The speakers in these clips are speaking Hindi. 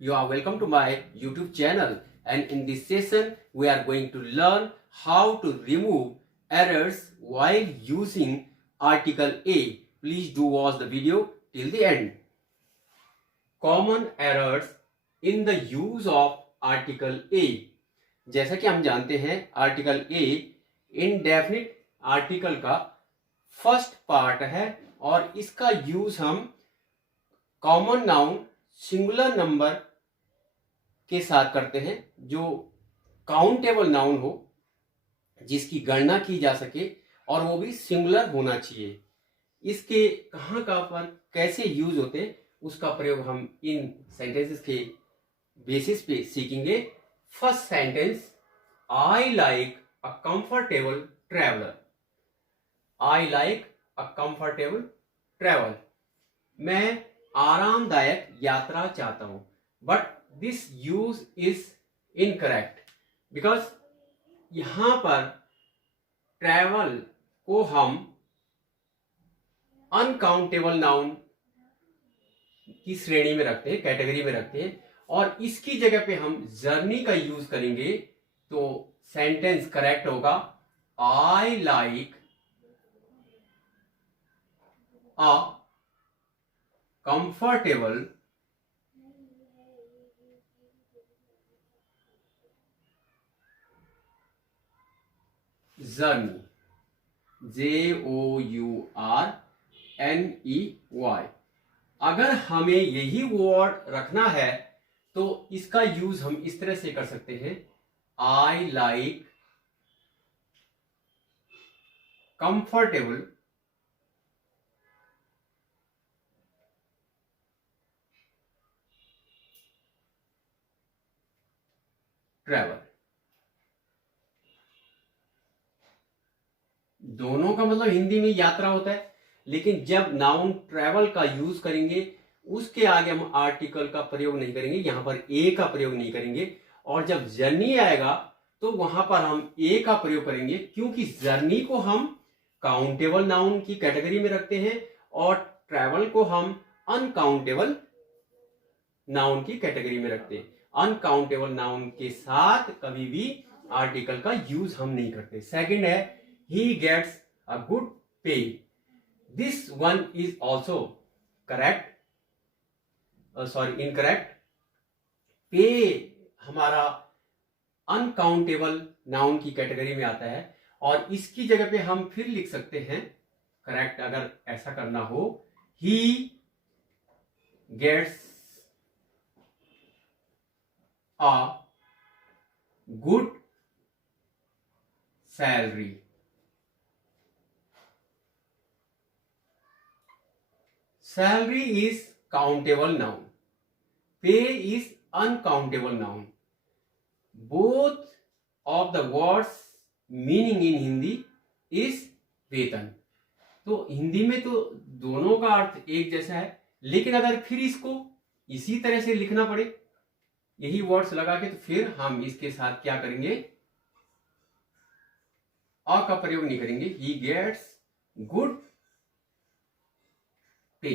you are welcome to my YouTube channel, and in this session we are going to learn how to remove errors while using article A. Please do watch the video till the end. Common errors in the use of article A. जैसा कि हम जानते हैं आर्टिकल ए इनडेफिनिट आर्टिकल का फर्स्ट पार्ट है और इसका यूज हम कॉमन नाउन सिंगुलर नंबर के साथ करते हैं जो काउंटेबल नाउन हो, जिसकी गणना की जा सके और वो भी सिंगुलर होना चाहिए। इसके कहाँ पर कैसे यूज होते हैं उसका प्रयोग हम इन सेंटेंसेस के बेसिस पे सीखेंगे। First sentence, I like a comfortable traveller. I like a comfortable travel, मैं आरामदायक यात्रा चाहता हूं। But this use is incorrect because यहां पर ट्रेवल को हम अनकाउंटेबल नाउन की श्रेणी में रखते हैं, कैटेगरी में रखते हैं, और इसकी जगह पे हम जर्नी का यूज करेंगे तो सेंटेंस करेक्ट होगा, I like a comfortable journey, JOURNEY। अगर हमें यही वर्ड रखना है तो इसका यूज हम इस तरह से कर सकते हैं, आई लाइक कंफर्टेबल ट्रैवल। दोनों का मतलब हिंदी में यात्रा होता है, लेकिन जब नाउन ट्रैवल का यूज करेंगे उसके आगे हम आर्टिकल का प्रयोग नहीं करेंगे, यहां पर ए का प्रयोग नहीं करेंगे। और जब जर्नी आएगा तो वहां पर हम ए का प्रयोग करेंगे, क्योंकि जर्नी को हम काउंटेबल नाउन की कैटेगरी में रखते हैं और ट्रैवल को हम अनकाउंटेबल नाउन की कैटेगरी में रखते हैं। अनकाउंटेबल नाउन के साथ कभी भी आर्टिकल का यूज हम नहीं करते। सेकंड है, ही गेट्स अ गुड पे। This one is also correct, sorry incorrect. पे हमारा अनकाउंटेबल नाउन की कैटेगरी में आता है और इसकी जगह पे हम फिर लिख सकते हैं करेक्ट, अगर ऐसा करना हो, he gets a good salary. Salary is countable noun, pay is uncountable noun. Both of the words meaning in Hindi is vetan. तो हिंदी में तो दोनों का अर्थ एक जैसा है, लेकिन अगर फिर इसको इसी तरह से लिखना पड़े यही वर्ड्स लगा के, तो फिर हम इसके साथ क्या करेंगे, अ का प्रयोग नहीं करेंगे। ही गेट्स गुड पे।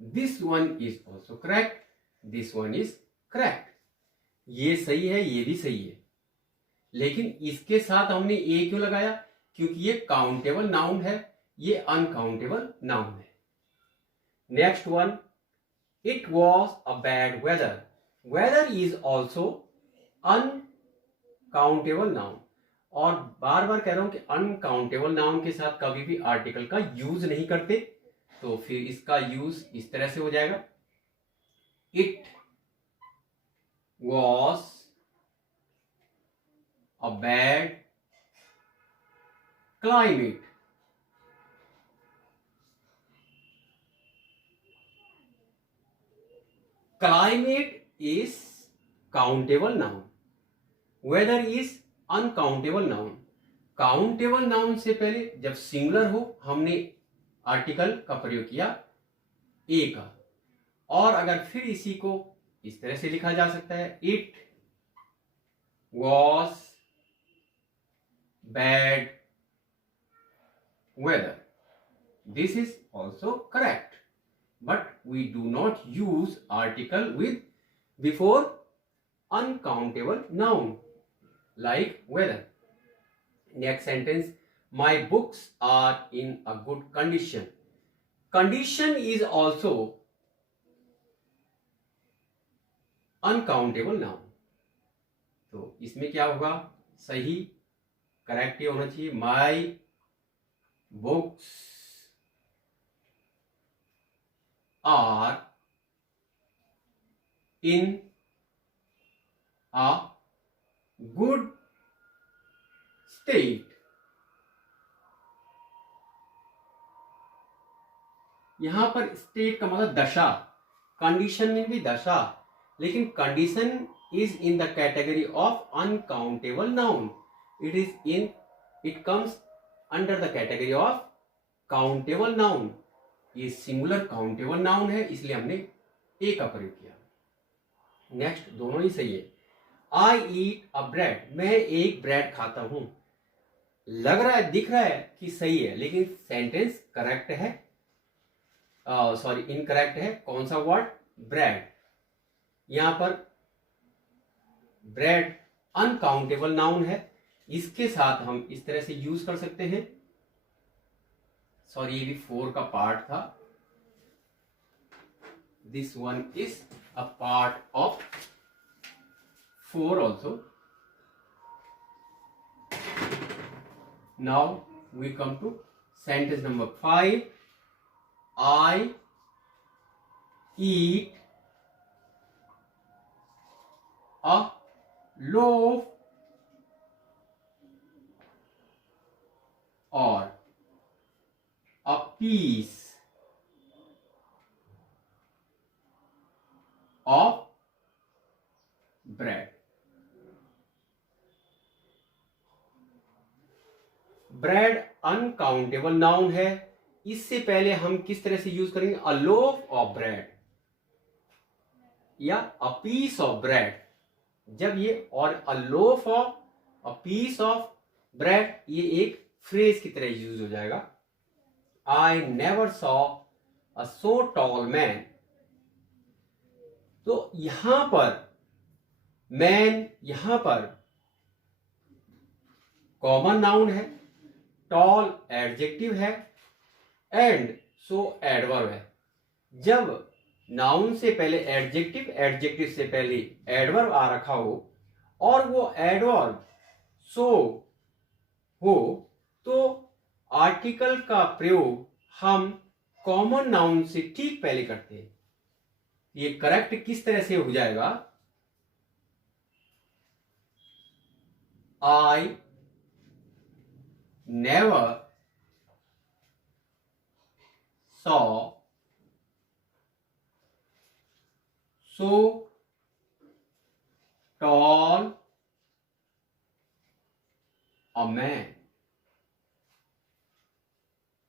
This one is also correct, this one is correct. ये सही है, ये भी सही है, लेकिन इसके साथ हमने ए क्यों लगाया, क्योंकि ये काउंटेबल नाउन है, ये अनकाउंटेबल नाउन है। Next one, it was a bad weather. Weather is also uncountable noun, और बार बार कह रहा हूं कि अनकाउंटेबल नाउन के साथ कभी भी आर्टिकल का यूज नहीं करते, तो फिर इसका यूज इस तरह से हो जाएगा, it was a bad climate. Climate is countable noun, weather is uncountable noun. Countable noun से पहले जब सिंगुलर हो हमने आर्टिकल का प्रयोग किया ए का, और अगर फिर इसी को इस तरह से लिखा जा सकता है, it was bad weather. This is also correct, but we do not use article with before uncountable noun like weather. Next sentence, my books are in a good condition. Condition is also uncountable noun. तो इसमें क्या होगा, सही करेक्ट ये होना चाहिए, my books are in a good state. यहां पर स्टेट का मतलब दशा, कंडीशन में भी दशा, लेकिन condition is in the category of uncountable noun. It comes under the category of countable noun. ये सिंगुलर काउंटेबल नाउन है, इसलिए हमने ए का प्रयोग किया. नेक्स्ट, दोनों ही सही है. आई ईट अ ब्रेड, मैं एक ब्रेड खाता हूं. लग रहा है, दिख रहा है कि सही है, लेकिन सेंटेंस करेक्ट है, सॉरी इनकरेक्ट है. कौन सा वर्ड, ब्रेड. यहां पर ब्रेड अनकाउंटेबल नाउन है, इसके साथ हम इस तरह से यूज कर सकते हैं. सॉरी, ये भी 4 का पार्ट था. This one is a part of 4 also. Now we come to sentence number 5. I eat a loaf or a piece of bread. Bread uncountable noun है. इससे पहले हम किस तरह से यूज करेंगे, अ लोफ ऑफ ब्रेड या अ पीस ऑफ ब्रेड. जब ये और a loaf of, a piece of bread, ये एक फ्रेज की तरह यूज हो जाएगा. I never saw a so tall man. तो यहां पर मैन, यहां पर कॉमन नाउन है, टॉल एडजेक्टिव है, एंड सो एडवर्ब है. जब नाउन से पहले एडजेक्टिव, एडजेक्टिव से पहले एडवर्ब आ रखा हो और वो एडवर्ब सो हो, तो आर्टिकल का प्रयोग हम कॉमन नाउन से ठीक पहले करते हैं. ये करेक्ट किस तरह से हो जाएगा, I never saw so tall a man.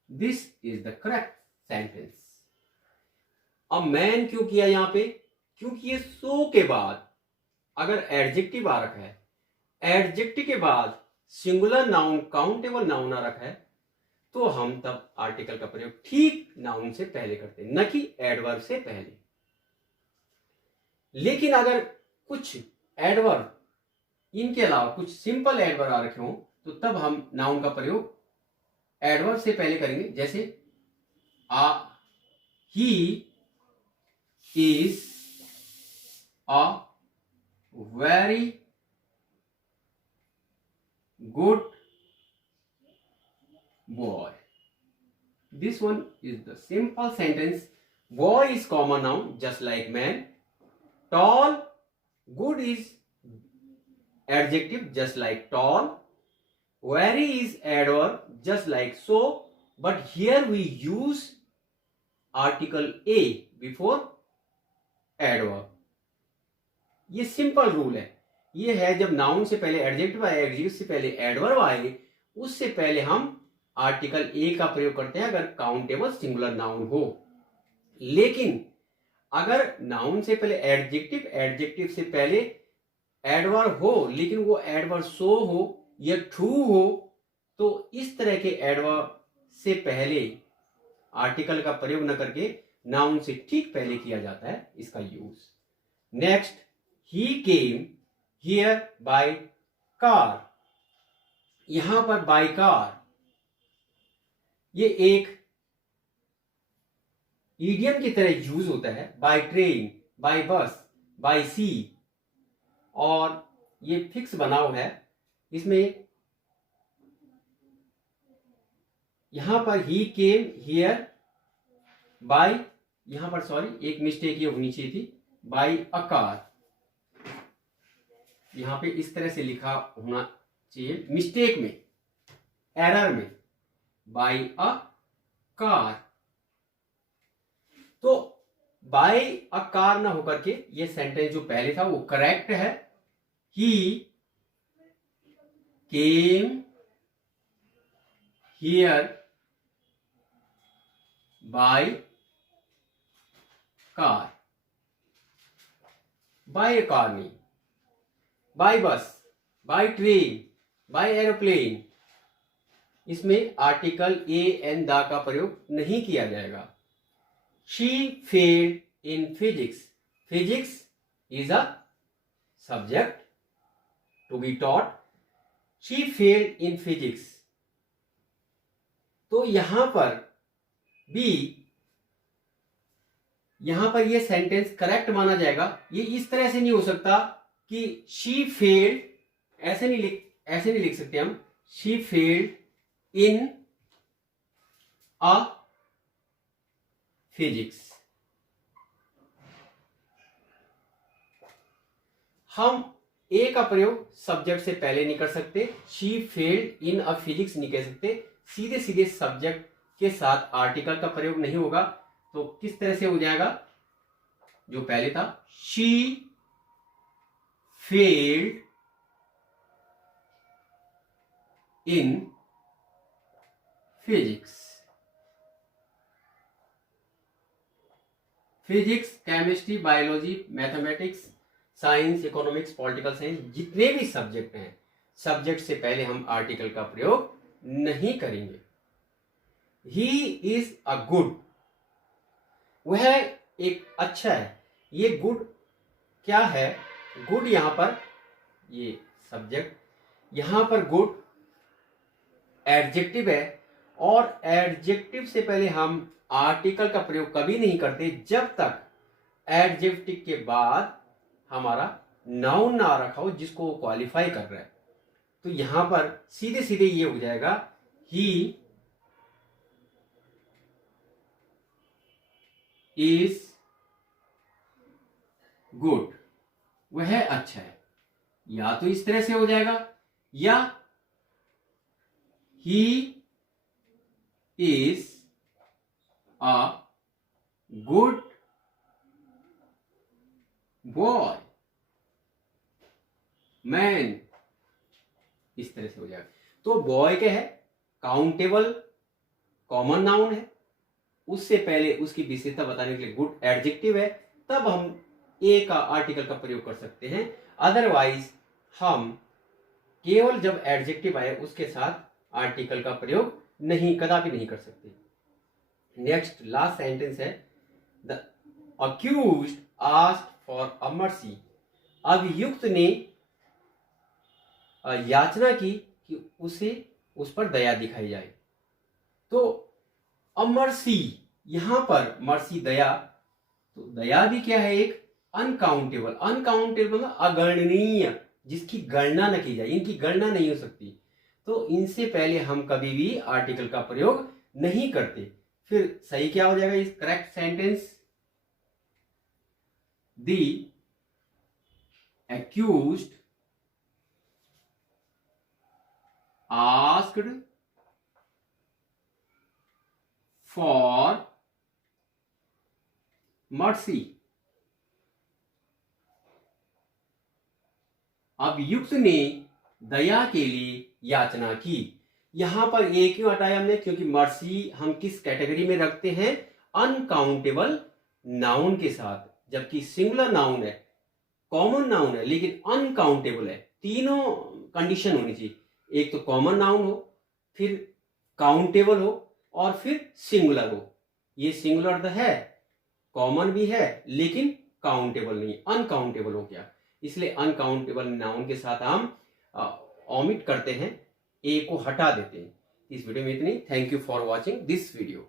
This is the correct sentence. अब मैन क्यों किया यहां पे, क्योंकि ये सो के बाद अगर एडजेक्टिव आ रखा है, एडजेक्टिव के बाद सिंगुलर नाउन, काउंटेबल नाउन आ रखा है, तो हम तब आर्टिकल का प्रयोग ठीक नाउन से पहले करते हैं, न कि एडवर्ब से पहले. लेकिन अगर कुछ एडवर्ब, इनके अलावा कुछ सिंपल एडवर्ब आ रखे हो, तो तब हम नाउन का प्रयोग एडवर्ब से पहले करेंगे. जैसे he is a very good boy. This one is the simple sentence. Boy is common noun just like man. Tall, good is adjective just like tall. Very is adverb just like so. But here we use article a before adverb. ये सिंपल रूल है. ये है जब नाउन से पहले एडजेक्टिव आए, एडजेक्टिव से पहले एडवर्ब आए, उससे पहले हम आर्टिकल ए का प्रयोग करते हैं अगर काउंटेबल सिंगुलर नाउन हो. लेकिन अगर नाउन से पहले एडजेक्टिव, एडजेक्टिव से पहले एडवर्ब हो, लेकिन वो एडवर्ब सो हो या ट्रू हो, तो इस तरह के एडवर्ब से पहले आर्टिकल का प्रयोग न करके नाउन से ठीक पहले किया जाता है इसका use. Next, he came here by car. यहां पर बाय कार ये एक इडियम की तरह यूज होता है। Bye train, bye bus, bye सी, और ये फिक्स बना हुआ है। इसमें यहां पर ही केम हियर बाय, यहां पर सॉरी एक मिस्टेक ये होनी चाहिए थी, बाय अ कार। यहां पे इस तरह से लिखा होना चाहिए, मिस्टेक में, एरर में, बाय अ कार। तो बाय अ कार ना होकर के ये सेंटेंस जो पहले था वो करेक्ट है। He came here by car. By car नहीं, by bus, by train, by aeroplane, इसमें आर्टिकल ए एन द का प्रयोग नहीं किया जाएगा। She failed in physics. Physics is a subject to be taught. She failed in physics. तो यहां पर भी, यहां पर ये सेंटेंस करेक्ट माना जाएगा। ये इस तरह से नहीं हो सकता कि शी फेल्ड, ऐसे नहीं लिख सकते हम। She failed in a physics. हम ए का प्रयोग सब्जेक्ट से पहले नहीं कर सकते। She failed in a physics नहीं कह सकते। सीधे सीधे सब्जेक्ट के साथ आर्टिकल का प्रयोग नहीं होगा। तो किस तरह से हो जाएगा, जो पहले था, she failed in physics. Physics, chemistry, biology, mathematics, science, economics, political science, जितने भी सब्जेक्ट हैं, सब्जेक्ट से पहले हम आर्टिकल का प्रयोग नहीं करेंगे। ही इज अ गुड, वह एक अच्छा है। ये गुड क्या है, गुड यहां पर, ये सब्जेक्ट, यहां पर गुड एडजेक्टिव है, और एडजेक्टिव से पहले हम आर्टिकल का प्रयोग कभी नहीं करते जब तक एडजेक्टिव के बाद हमारा नाउन ना रखा हो जिसको वो क्वालिफाई कर रहा है। तो यहां पर सीधे सीधे ये हो जाएगा, ही इज गुड, वह अच्छा है। या तो इस तरह से हो जाएगा, या he is a good boy, man, इस तरह से हो जाएगा। तो बॉय क्या है, काउंटेबल कॉमन नाउन है, उससे पहले उसकी विशेषता बताने के लिए गुड एडजेक्टिव है, तब हम ए का आर्टिकल का प्रयोग कर सकते हैं। अदरवाइज हम केवल जब एडजेक्टिव आए उसके साथ आर्टिकल का प्रयोग कदापि नहीं कर सकते। नेक्स्ट लास्ट सेंटेंस है, the accused asked for a mercy. अभियुक्त ने याचना की कि उसे उस पर दया दिखाई जाए। तो अमर्सी, यहां पर मर्सी दया, तो दया भी क्या है, एक अनकाउंटेबल, अनकाउंटेबल अगणनीय, जिसकी गणना न की जाए, इनकी गणना नहीं हो सकती। तो इनसे पहले हम कभी भी आर्टिकल का प्रयोग नहीं करते। फिर सही क्या हो जाएगा इस correct sentence, the accused asked for mercy. अभियुक्त ने दया के लिए याचना की। यहां पर ए क्यों हटाया हमने, क्योंकि मर्सी हम किस कैटेगरी में रखते हैं, अनकाउंटेबल नाउन के साथ, जबकि सिंगुलर नाउन है, कॉमन नाउन है, लेकिन अनकाउंटेबल है। तीनों कंडीशन होनी चाहिए, एक तो कॉमन नाउन हो, फिर काउंटेबल हो, और फिर सिंगुलर हो। ये सिंगुलर तो है, कॉमन भी है, लेकिन काउंटेबल नहीं, अनकाउंटेबल हो गया, इसलिए अनकाउंटेबल नाउन के साथ हम ओमिट करते हैं, ए को हटा देते हैं। इस वीडियो में इतनी। Thank you for watching this video.